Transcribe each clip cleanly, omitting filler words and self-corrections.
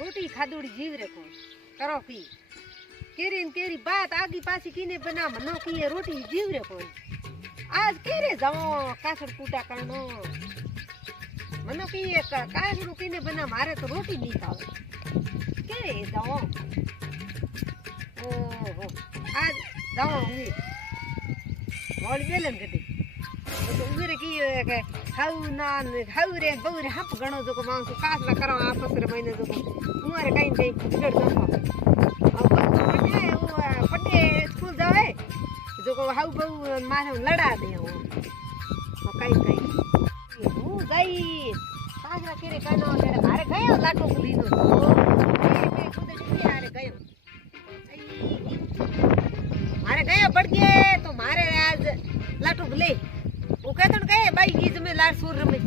रोटी खादोड़ी जीव रे कौन करो की केरी बात आगी पासी कीने बना मनो की ये रोटी जीव रे कौन आज केरे जाओ कासड़ कूटा करनो मनो की ये कासड़ कीने बना मारे तो रोटी नहीं खाओ केरे जाओ ओ आज जाओ हुई मोल बेलन गटी तो उगरे की के खाऊ रे बहुरे हप गणो जो को मांस कासला करो आपस रे महीने जो उमरे कहीं कहीं बिगड़ जाओ फटे स्कूल जावे जो को हाउ बहु मारे लड़ा दे हो कहीं हूँ गई कासला केरे कनो तेरे घरे गयो लाटो लीनो मैं खुद नहीं आरे गयो मारे गयो पड़ गए तो मारे आज लाटो ले वो कहतन कहे बाई गीज में लार सूर में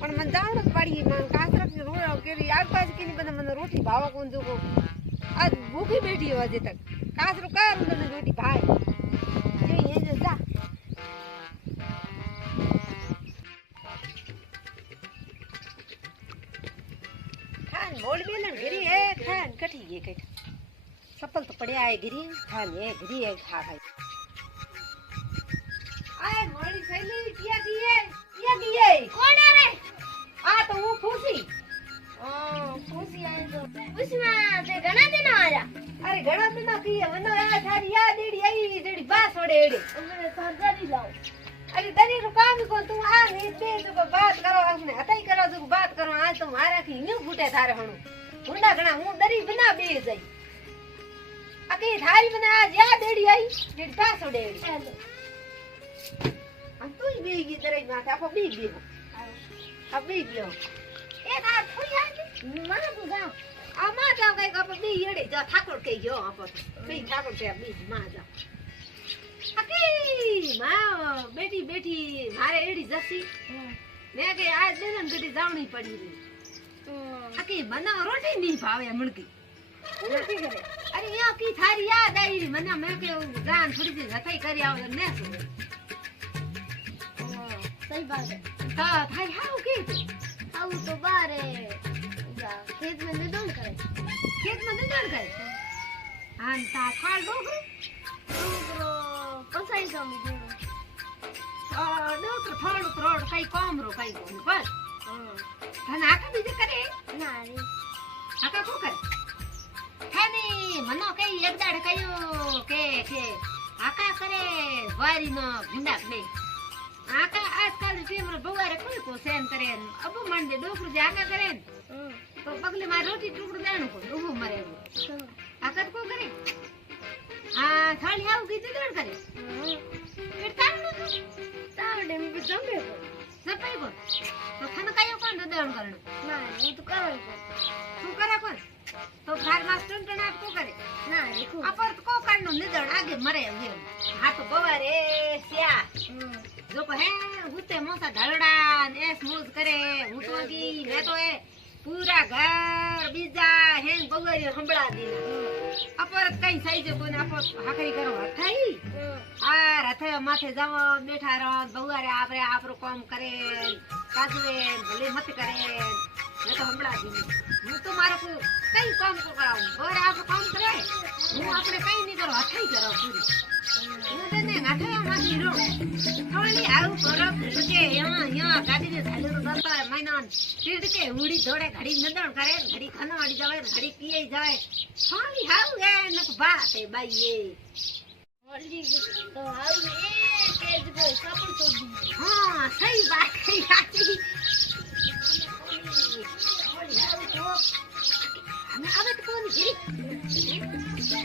पण मन जावण पड़ी मन कासरा के रो केरी आग पास की नहीं बने मन रोटी भावा कोन जो को आज भूखी बैठी हो अजे तक कासरो का उन रोटी भाई ये जो जा खान मोल बेलन गिरी है खान कठी ये कठ सफल तो पड़े आए गिरी खान ये गिरी है खा भाई आए मोड़ी सैली किया दिए कौन है रे? आ तो वो फूसी खुशी आए तो उसमें ते घना दिन आया अरे घड़ा में ना की वनो आ थारी याद एड़ी आई जेड़ी बास ओड़े एड़ी उन्हें सरदारी लाओ अरे दरी रो काम को तू आ नहीं दे जो बात करो अपने हताई करो जो बात करो आज तो मारा की न्यू फूटे थारे हणो हुंडा घना हूं दरी बिना बे जाई अके थारी बना आज याद एड़ी आई जेड़ी बास ओड़े एड़ी हम तू ही बेगी दरे माथे आपो बेगी अब बेगी ए ना थोड़ी आई मां तू जा आमा जाओ कई कप बी येड़े जा ठाकुर के गयो आपो बी ठाकुर के बी मां जा अके मां बेटी मारे एड़ी जसी ने के आज दिन गडी जावणी पड़ी रे अके मना रोटी नहीं भावे मणकी उठी करे अरे या की थारी याद आई मना मैं के जान थोड़ी सी हथाई करी आव ने सही बात है हां थारी हाउ के हाउ तो बारे या खेत में निदोन करे हां ता थाल डोगरो कसाई सम दे डोगरो थाल रोड कई काम रो कई कोन पर थाना आका बीजे करे ना रे आका को करे थानी मनो कई एक दाड़ कयो के आका करे वारी न भिंडा ने आका आजकल टीम रो बवारे कोई को सेन करे अब मन दे डोकरू जाका करे तो बगले मार रोटी टुकड़ो देणो को उभो मरे आका को करे आ थाली आउ की देण करे फिर ताणो तो तावडे में जमे को सपाई को तो खाना कायो कोन देण करनो ना वो तो करे तू करे कोन तो घर मास्टर टना को करे ना देखो अपर को करनो निदण आगे मरे ये हाथ बवारे स्या जो को है हुते मोसा ढलड़ा ने स्मूथ करे हुटवागी ने तो ए पूरा घर बीजा है बवारी हंबड़ा दी अपर कई साइज को ने अपर हाकरी करो हथाई आ रथे माथे जाव बैठा रह बवारे आपरे आपरो काम करे काजवे भले मत करे ने तो हंबड़ा दी હું તો મારો કઈ કામ કો કરાવું ઘરે આપ કામ કરે હું આપણે કઈ નહીં કરો હથાઈ કરો પૂરી હું તને ગાઠા માથી રો થોડી આવું કરો કે યા ગાડી ને ધાલે તો દતા મહિના તીડકે ઉડી દોડે ઘડી નદણ કરે ઘડી ખાનો અડી જાવે ઘડી પીએ જાવે થોડી હાવ ગે નક બાતે બાઈએ ઓલી તો હાવ એ તેજ કો સાપણ તો હા સહી વાત કઈ સાચી मैं अब तो कौन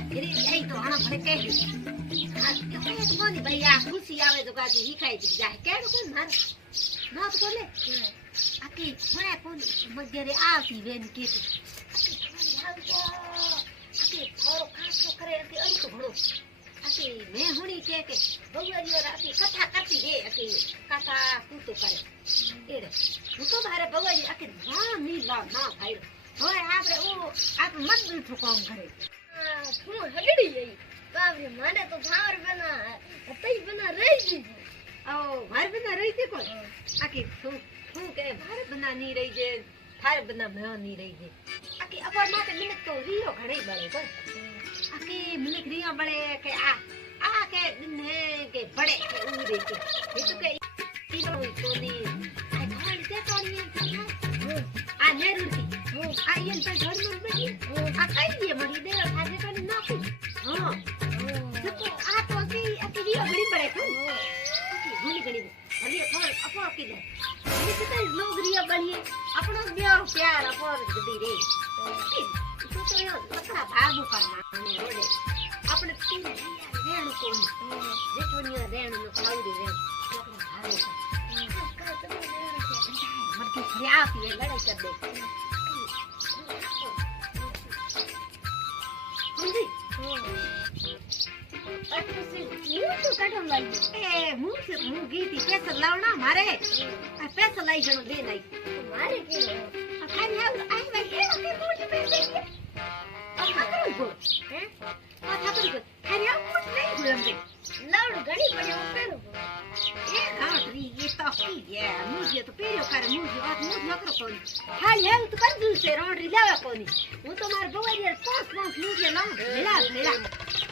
गिरी यही तो आना भरे के हां तो कौन भैया खुशी आवे तो काजी ही खाई जाए के कौन मार ना तो ले आके थोड़ा कौन मगरे आती वेन के आके और खास तो करे के अड़ी तो घड़ो आके मैं हुनी के बगवारी राती कथा करती है आके कथा तू तो करे एड़े હું તો મારે બગવારી આકે ના ની લાવ ના ભાઈ હવે આપણે ઓ આપ મત મીઠું કામ કરે હું હગડી ગઈ બાપરે મને તો ભાવર બના તઈ બના રહી ગઈ ओ भार बना रही थी कोई आके तू के भार बना नहीं रही जे थारे बना मैं नहीं रही जे આખી અપર માથે મિનિટ તો રીયો ઘણી બળે કોઈ આખી મિનિટ રીયો બળે કે આ કે ને કે બળે કે ઉરે કે એ તો કે ઈનો કોની આ ખાલી તે કોની આ નેરુતી આ ઈન પર ઘરનું બેઠી આ કઈ મળી દે આજે કને નાખું હા તો આ તો કે આ રીયો ઘણી બળે કોણ ઘણી ઘણી અલી થોડ અપો કે દે ये कितना लोग रिया बनिए अपना प्यार प्यार अपर गदी रे तो तो यो लकड़ा भागू करना ने रोडे अपने तीन रेण को जे कोनी रेण नो खावडी रे लकड़ा भागू मत के खरिया पी लड़ाई कर दे समझी अटू से न्यू तो काटम लागी ए मुंह गीती पैसा लावना मारे आ पैसा लाई जणो दे लाई मारे के आ खाली आई भाई ए के मोटी पैसे के आ खातरो गो हैं आ खातरो गो खाली आ मोटी नहीं गुलम दे लावड़ घणी पड़ी ऊपर ए गाटरी ये तो की है मुझे तो पेरियो करे मुझे और मुझे नकरो कोनी खाली है तो कर दू से रोडरी लावा कोनी હું તો માર બવારી પાંચ મુझे લાવ મેલા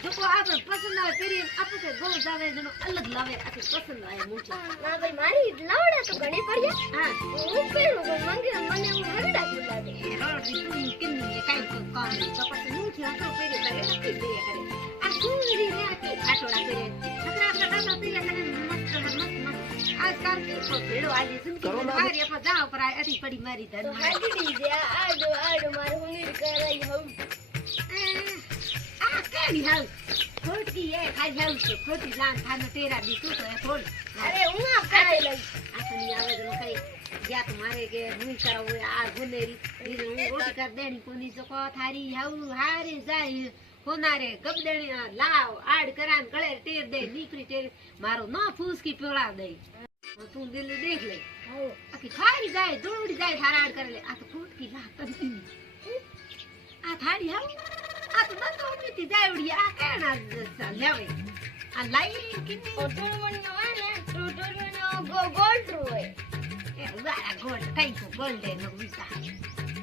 જો કો આપ પસંદ આવે પેરી આપે કે ગો જાવે જનો અલગ લાવે આથી પસંદ આવે મુझे ના ભાઈ મારી લાવડા તો ઘણી પડ્યા હા હું પેરો મંગે મને હું રગડા બોલા દે રોડરી તું કિન્ની કાઈ તો કામ તો પછી મુझे આતો પેરી કરે નથી પેરી કરે આ સુંદરી રે આથી ખાટોડા કરે ખતરા ખતરા પેરી કરે મસ્ત આજકાલ કે તો ભેડો આવી જિંદગી મારી આપા જાવ પર આટી પડી મારી તો ધન હાડી દે આડો માર હુની કરાઈ હમ આ કેની હાલ ખોટી એ ખાઈ જાવ તો ખોટી લાન થાનો તેરા દી તું તો ફોન અરે હું આ કરાઈ લઈ આસની આવે તો કઈ ગયા તો મારે કે હું કરાવ આ ગુનેરી હું રોટી કર દેણી કોની તો કો થારી હાઉ હારે જાય કોનારે ગબડણી લાવ આડ કરાન ગળે ટેર દે નીકળી ટેર મારો ન ફૂસકી પીળા દે તું દિલ દેખ લે હા આખી ખારી જાય દોડી જાય થારા આડ કરે લે આ તો ફૂટકી લાતન આ થારી હાઉ આ તો બંધો ઉઠી જાય ઉડી આ કેણા લેવે આ લાઈ કિની ઓટોર મણનો હોય ને ટોટોર મણનો ગોલ્ડ હોય એ વારા ગોળ કઈ તો ગોલ્ડ નો વિસા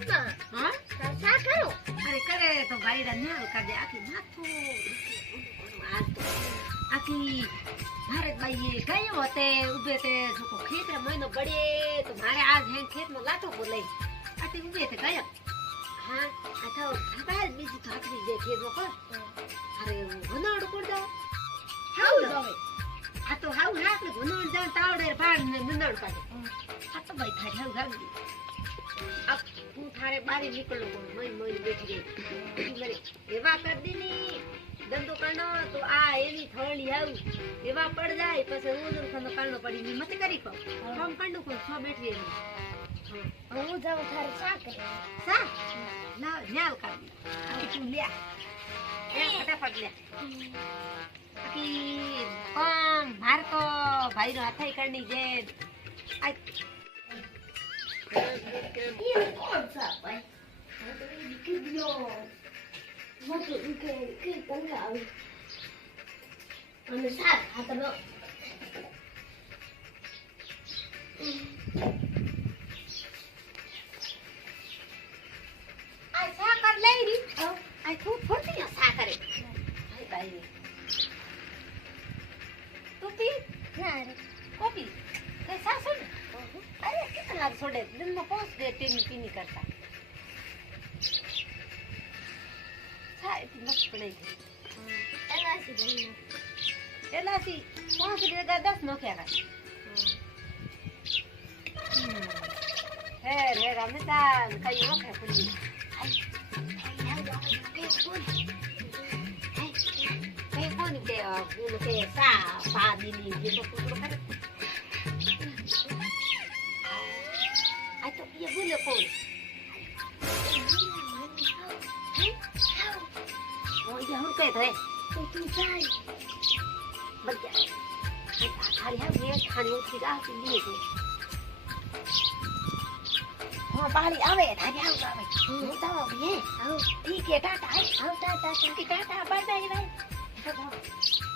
ના હા સા કરો અરે કરે તો ભાઈ રા ન્યાલ કર દે આખી માથું આખી ભારત ભાઈ ગયો હોતે ઉભે તે જોકો ખેતરે મહિનો બળે તો મારે આજ હે ખેતમાં લાટો બોલાઈ આથી ઉભે તે ગયા હા આ તો ખબર બીજી ખાતરી જે ખેતમાં કર અરે વનાડ કોણ જાવ હાઉ જાવ આ તો હાઉ રાત વનાડ જાવ તાવડે પાડ ને નંદડ કાઢે આ તો ભાઈ થાય હાઉ ગાવી अब तू थारे बारी निकलो मैं बैठी गई मेरे एवा कर देनी धंधो करनो तो आ एनी थोड़ी आउ एवा पड़ जाए પછી હું ધંધો કરનો પડી ની મત કરી કો કામ કરનો કો સો બેઠી એની હું જાવ થારે સા કરે સા ના ન્યાલ કર દી આ તું લે એ ફટાફટ લે આકી કામ માર તો ભાઈ નો હાથઈ કરની જે આ ये कौन सा भाई तो ये किलो मतलब के तंगा આવી અને સાત હાથનો આ સાકર લઈ રી આ તું ફોડતી સાકરે ભાઈ ભાઈ તું પી ના રે કોપી કઈ સાસુ ને અરે કેટલા છોડે દિનમાં પહોંચ ગયે ટીની પીની કરતા હા એટલી મસ્ત પડાઈ ગઈ એલાસી બની એલાસી 5 રેગા 10 નોખ્યા હે રે રમતા કઈ નોખે પડી કઈ કોની કે બોલ કે સા દીની જે તો પૂરો કરે આ તો ये बोले कौन वो ये हम कहते हैं તો તું જાય बच्चा खाली है ये खाने की रात लिए थे हां बाहरी आवे थारी आवे હું તો આવે આવ ઠીક है टाटा આવતા તા टाटा बाय बाय बाय